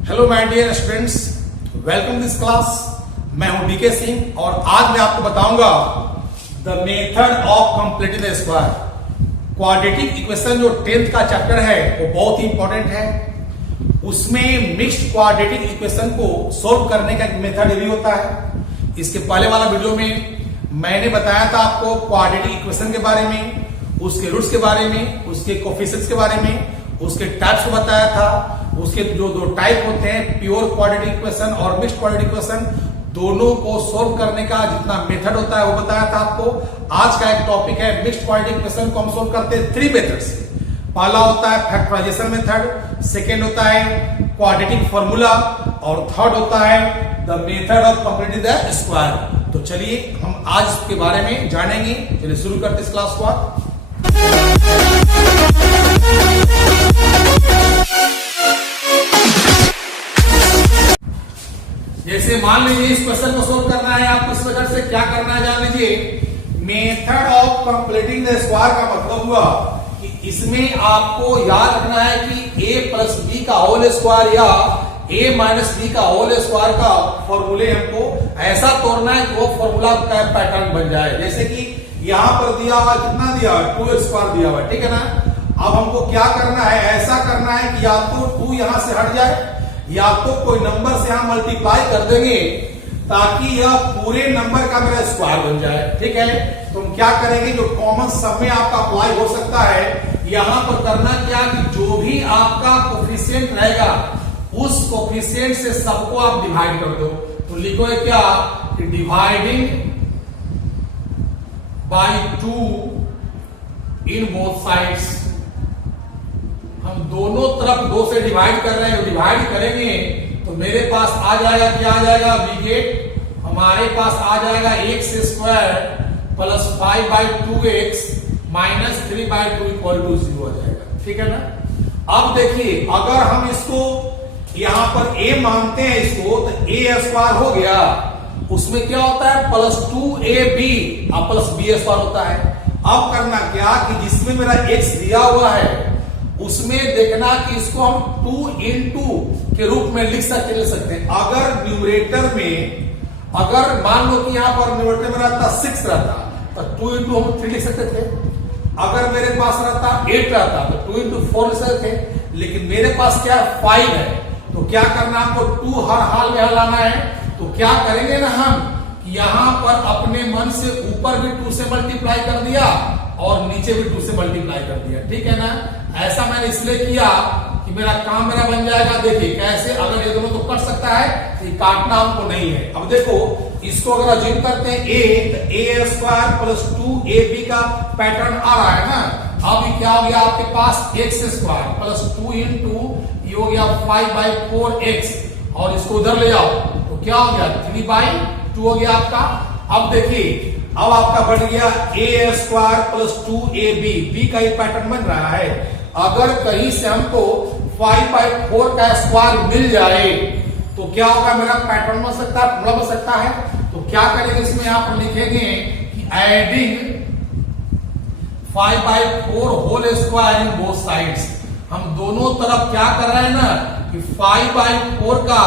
Hello my dear students, welcome this class. मैं हूं डीके सिंह और आज मैं आपको बताऊंगा the method of completing the square. Quadratic equation जो 10th का चैप्टर है वो बहुत ही इंपॉर्टेंट है। उसमें मिक्स्ड क्वाड्रेटिक इक्वेशन को सोल्व करने का एक मेथड भी होता है। इसके पहले वाला वीडियो में मैंने बताया था आपको क्वाड्रेटिक इक्वेशन के बारे में, उसके रूट्स के बारे में, उसके कोफिशिएंट्स के बारे में, उसके टाइप्स को बताया था। उसके जो दो टाइप होते हैं, प्योर क्वाड्रेटिक इक्वेशन और मिक्स्ड क्वाड्रेटिक इक्वेशन, दोनों को सोल्व करने का जितना मेथड होता है वो बताया था आपको। आज का एक टॉपिक है मिक्स्ड क्वाड्रेटिक इक्वेशन को हम सोल्व करते हैं 3 मेथड से। पहला होता है फैक्टराइजेशन मेथड, सेकेंड होता है क्वाड्रेटिक फॉर्मूला और थर्ड होता है the method of completing the square. तो चलिए हम आज इसके बारे में जानेंगे। चलिए शुरू करते इस क्लास को। जैसे मान लीजिए इस क्वेश्चन को सोल्व करना है आपको, इस मेथड से क्या करना है जान लीजिए। Method of completing the square का मतलब हुआ कि इसमें आपको याद रखना है कि a प्लस बी का होल स्क्वायर या a माइनस बी का होल स्क्वायर का फॉर्मूले हमको ऐसा तोड़ना है कि वो फॉर्मूला का पैटर्न बन जाए। जैसे कि यहां पर दिया हुआ कितना दिया हुआ, 2 स्क्वायर दिया हुआ, ठीक है ना। अब हमको क्या करना है, ऐसा करना है कि या तो 2 यहां से हट जाए या तो कोई नंबर से यहां मल्टीप्लाई कर देंगे ताकि यह पूरे नंबर का मेरा स्क्वायर बन जाए, ठीक है। तो हम क्या करेंगे, जो कॉमन सब में आपका अप्लाई हो सकता है, यहां पर करना क्या कि जो भी आपका कोफिशिएंट रहेगा उस कोफिशिएंट से सबको आप डिवाइड कर दो। तो लिखो है क्या कि dividing by 2 in both sides. हम दोनों तरफ 2 से डिवाइड कर रहे हैं, डिवाइड करेंगे तो मेरे पास आ जाएगा, क्या आ जाएगा, विगेट हमारे पास आ जाएगा x square plus 5/2x minus 3/2 equal to 0 आ जाएगा, ठीक है ना। अब देखिए अगर हम इसको यहां पर a मानते हैं इसको, तो a स्क्वायर हो गया, उसमें क्या होता है प्लस 2ab और प्लस b स्क्वायर होता है। अब करना क्या कि जिसमें मेरा x दिया हुआ है उसमें देखना कि इसको हम 2 into के रूप में लिख सकते हैं। अगर न्यूमरेटर में अगर मान लो कि यहां पर न्यूमरेटर में रहता 6 रहता तो 2 into हम 3 लिख सकते थे। अगर मेरे पास रहता 8 रहता तो 2 into 4 लिख सकते थे। लेकिन मेरे पास क्या 5 है, तो क्या करना, आपको 2 हर हाल में लाना है। तो क्या करेंगे ना हम कि यहां पर अपने मन से ऊपर भी 2 से मल्टीप्लाई कर दिया और नीचे भी 2 से मल्टीप्लाई कर दिया, ठीक है ना। ऐसा मैंने इसलिए किया कि मेरा काम बन जाएगा। देखिए कैसे, अगर ये दोनों तो कट सकता है तो ये काटना हमको नहीं है। अब देखो इसको अगर अज्यूम करते हैं a स्क्वायर प्लस 2ab का पैटर्न आ रहा है ना। अब ये क्या हो गया आपके पास x स्क्वायर प्लस 2 into ये हो गया 5/4x और इसको उधर ले जाओ तो क्या हो गया 3/2 हो गया आपका। अब देखिए अब आपका बढ़ गया a square plus 2ab, b का ही पैटर्न बन रहा है। अगर कहीं से हमको 5/4 का स्क्वायर मिल जाए तो क्या होगा, मेरा पैटर्न बन सकता है, पूरा बन सकता है। तो क्या करेंगे इसमें, यहां पर लिखेंगे कि adding 5/4 whole square in both sides. हम दोनों तरफ क्या कर रहे हैं ना कि 5/4 का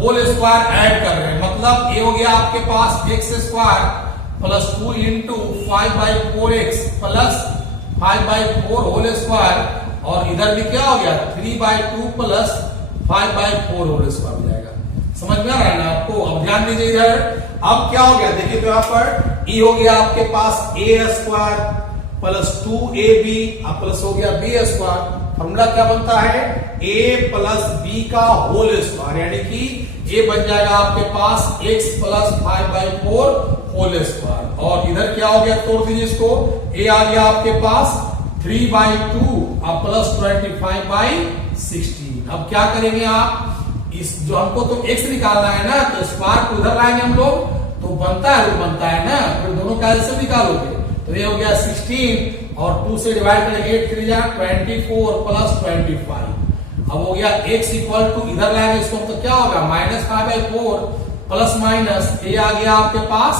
होल स्क्वायर ऐड कर रहे हैं। मतलब ये हो गया आपके पास x square plus 2 into 5/4x plus 5/4 whole square और इधर भी क्या हो गया 3/2 प्लस 5/4 होल स्क्वायर हो जाएगा। समझ में आ रहा है ना आपको। अब ध्यान दीजिए इधर, अब क्या हो गया देखिए, तो यहां पर e हो गया आपके पास a स्क्वायर प्लस 2ab और प्लस हो गया b स्क्वायर। फॉर्मूला क्या बनता है, a प्लस b का होल स्क्वायर, यानी कि a बन जाएगा आपके पास x प्लस 5/4 होल स्क्वायर। और इधर क्या हो गया, तोड़ दीजिए इसको, a आ गया आपके पास 3/2 और प्लस 25/16। अब क्या करेंगे आप, इस जो हमको तो x निकालना है ना, तो स्क्वायर को उधर लाएंगे हम लोग तो बनता है ना, फिर दोनों का ऐसे निकालोगे तो ये हो गया 16 और 2 से डिवाइड करेंगे 8 3 जा 24 प्लस 25। अब हो गया x इक्वल टू, इधर लाएंगे इसको तो क्या होगा -5/4 प्लस माइनस a आ गया आपके पास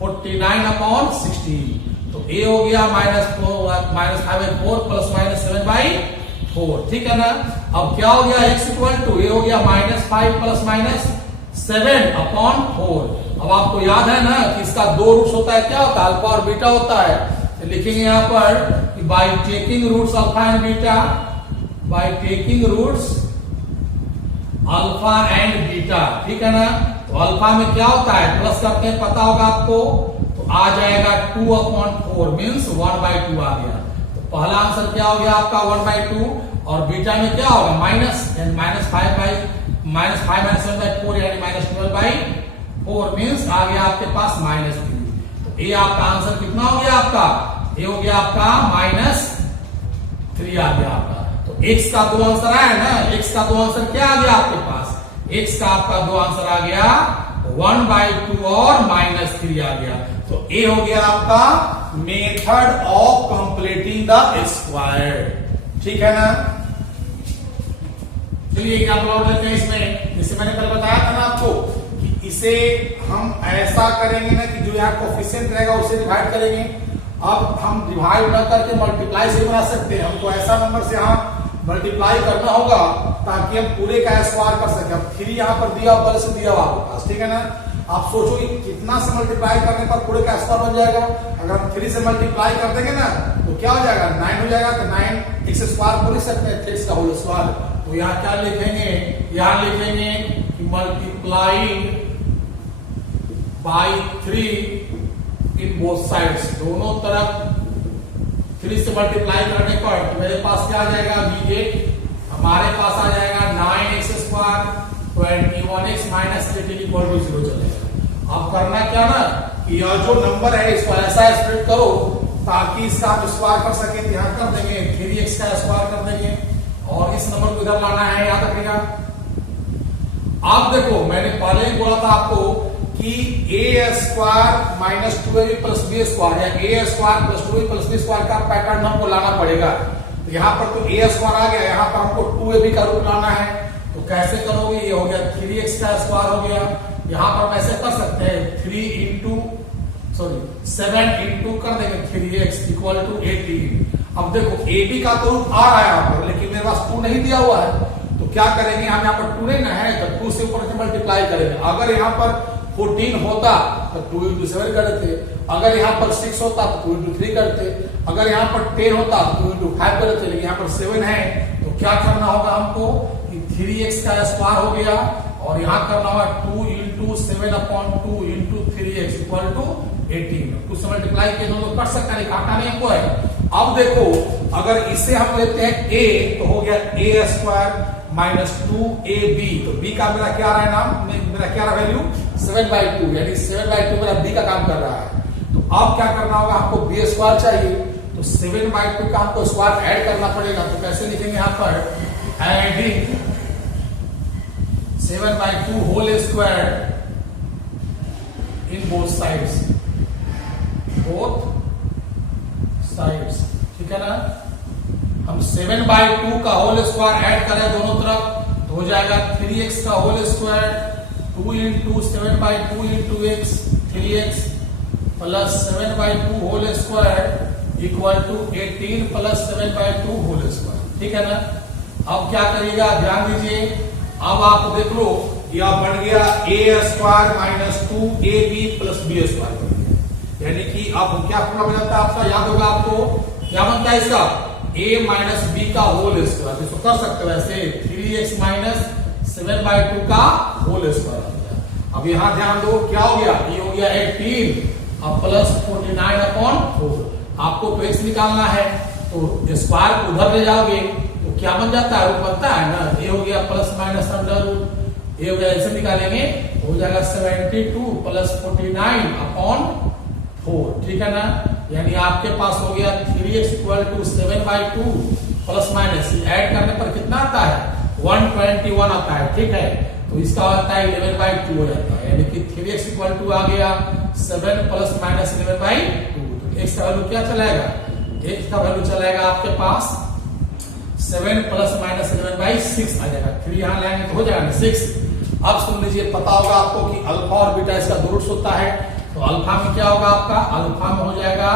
49/16। तो a हो गया -5/4 प्लस -7/4, ठीक है ना। अब क्या हो गया x इक्वल टू, ये हो गया -5 प्लस -7/4। अब आपको याद है ना कि इसका दो रूट्स होता है, क्या होता है, अल्फा और बीटा होता है। तो लिखेंगे यहां पर कि by taking roots alpha and beta, by taking roots alpha and beta, ठीक है ना। तो अल्फा में क्या होता है, प्लस करते हैं, पता होगा आपको, तो आ जाएगा 2/4 मीन्स 1/2 आ गया। तो पहला आंसर क्या हो गया आपका 1/2, और बीटा में क्या होगा माइनस, यानी -5 -7/4 यानी -12/4 मीन्स आ गया आपके पास -3। तो ये आपका आंसर कितना हो गया आपका, ये हो गया आपका -3 आ गया आपका। तो x का दो आंसर आया ना, x का दो आंसर क्या आ गया आपके पास, x का आपका दो आंसर आ गया 1/2 और -3 आ गया। तो ये हो गया आपका method of completing the square, ठीक है ना। चलिए एग्जाम्पल और लेते हैं इसमें, जैसे मैंने कल बताया था ना आपको कि इसे हम ऐसा करेंगे ना कि जो यहाँ कोफिशिएंट रहेगा उसे डिवाइड करेंगे। अब हम डिवाइड न करके मल्टीप्लाई से बना सकते हैं, हमको ऐसा नंबर से यहाँ मल्टीप्लाई करना होगा ताकि हम पूरे का स्क्वायर कर सके। अब 3 यहाँ पर दिया पहले से दिया हुआ आपके पास, ठीक है ना। आप सोचो कि कितना से मल्टीप्लाई करने पर पूरे का स्क्वायर बन जाएगा। अगर हम 3 से मल्टीप्लाई कर देंगे ना तो क्या हो जाएगा 9 हो जाएगा। तो 9 x स्क्वायर बोल सकते हैं, 3 का होल स्क्वायर। तो यहाँ क्या लिखेंगे, यहाँ लिखेंगे कि multiplied by 3 in both sides, दोनों तरफ 3 से मल्टीप्लाई करने पर तो मेरे पास क्या आ जाएगा V8, हमारे पास आ जाएगा 9x square 21x minus 18 equal to 0 चलेगा। अब करना क्या ना कि यह जो नंबर है इसको ऐसा स्प्लिट करो ताकि इसका आप स्क्वायर कर सके। ध्यान कर देंगे 3x का स्क्वायर कर देंगे और इस नंबर को इधर लाना है, याद रखिएगा। आप देखो मैंने पहले ही बोला था आपको कि a square minus 2ab plus b square या a square plus 2ab plus b square का पैटर्न हमको लाना पड़ेगा। तो यहाँ पर तो a स्क्वायर आ गया, यहाँ पर हमको 2ab का रूप लाना है। तो कैसे करोगे, ये हो गया 3x का स्क्वायर हो गया। यहाँ पर हम ऐसे कर सकते हैं 7 इंटू कर देंगे 3x इक्वल टू 18। अब देखो ab का तो रूप आ रहा है यहाँ पर, लेकिन मेरे पास 2 नहीं दिया हुआ है। तो क्या करेंगे, हम यहाँ पर 2 नहीं ना है तो 2 से ऊपर से मल्टीप्लाई करेंगे। अगर यहाँ पर 14 होता तो 2 into 7 करते, अगर यहाँ पर 6 होता तो 2 into 3 करते, अगर यहाँ पर 10 होता तो 2 into 5 करते, लेकिन यहाँ पर 7 है। तो क्या करना होगा हमको कि 3x का स्क्वायर हो गया और यहाँ करना होगा 2 into 7/2 into 3x equal to 18। कुछ से मल्टीप्लाई किए दोनों कर सकता है, काटा नहीं हमको है। अब देखो अगर इसे हम लेते हैं a तो हो गया a स्क्वायर माइनस 2ab। तो b का मेरा क्या रहा है नाम, मेरा क्या रहा वैल्यू 7/2, यानी 7/2 मेरा b का काम कर रहा है। तो अब क्या करना होगा, आपको b स्क्वायर चाहिए तो 7/2 का हमको स्क्वायर ऐड करना पड़ेगा। तो कैसे लिखेंगे यहाँ पर, adding 7/2 whole square in both sides, ठीक है ना। हम 7/2 का होल स्क्वायर ऐड करें दोनों तरफ तो हो जाएगा 3x का whole square 2 into 7/2 into x 3x plus 7/2 whole square equal to 18 plus 7/2 whole square, ठीक है ना। अब क्या करिएगा, ध्यान दीजिए। अब आप देख लो यह बन गया a square minus 2ab plus b square बन गया। यानी कि अब क्या पूरा बन जाता है आपका, याद होगा आपको क्या बनता है इसका a माइनस b का होल स्क्वायर। इसको कर सकते हो ऐसे 3x माइनस 7/2 का होल स्क्वायर। अब यहाँ ध्यान दो क्या हो गया, ये हो गया 18 अब प्लस 49/4। आपको तो x निकालना है तो स्क्वायर को उधर ले जाओगे तो क्या बन जाता है, रूट बनता है ना। ये हो गया प्लस माइनस अंडर रूट, ये हो गया ऐसे निकालेंगे हो जाएगा 72 प्लस 49/4, ठीक है ना। यानी आपके पास हो गया 3x equal to 7/2 plus minus add करने पर कितना आता है 121 आता है, ठीक है। तो इसका आता है 11/2 हो जाता है, यानी कि 3x इक्वल टू आ गया 7 प्लस माइनस 11/2। तो x का वैल्यू क्या चलेगा, x का वैल्यू चलेगा आपके पास 7 प्लस माइनस 11/6 आ जाएगा। 3 यहाँ लाएंगे तो हो जाएगा 6। अब सुन लीजिए, पता होगा आपको कि अल्फा और बीटा इसका दो रूट्स होता है। तो अल्फा में क्या होगा आपका, अल्फा में हो जाएगा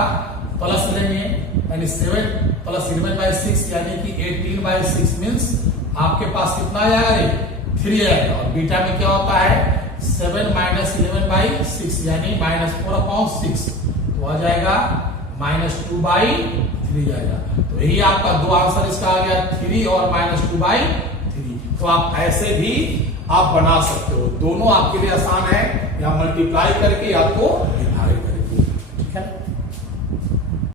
प्लस लेंगे यानी 7 प्लस 11/6 यानी कि 18/6 मीन्स आपके पास कितना आ जाएगा रे 3 आएगा। और बीटा में क्या होता है 7 माइनस 11/6 यानी -4/6 तो आ जाएगा -2/3 आएगा। तो यही आपका दो आंसर इसका आ गया 3 और -2/3। तो आप ऐसे भी आप बना सकते हो, दोनों आपके लिए आसान है, या मल्टीप्लाई करके आपको